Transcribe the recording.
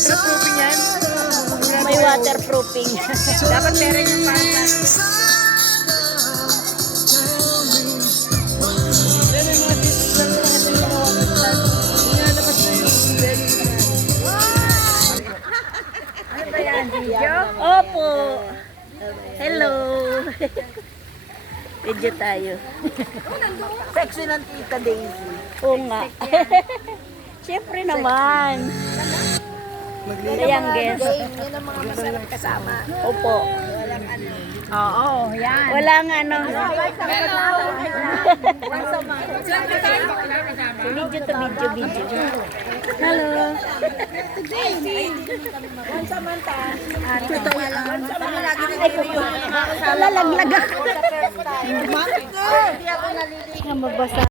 Waterproofing yan? May waterproofing. Dapat meron yung pangkat. Opo. Hello. Video tayo. Sexy ng Tita Daisy. Oo nga. Siyempre naman. Ayan, guys. Yan ang mga masarap kasama. Opo. Oo, yan. Walang ano. Video to video. Hello. Ay, lalaglag ako. Mabasa.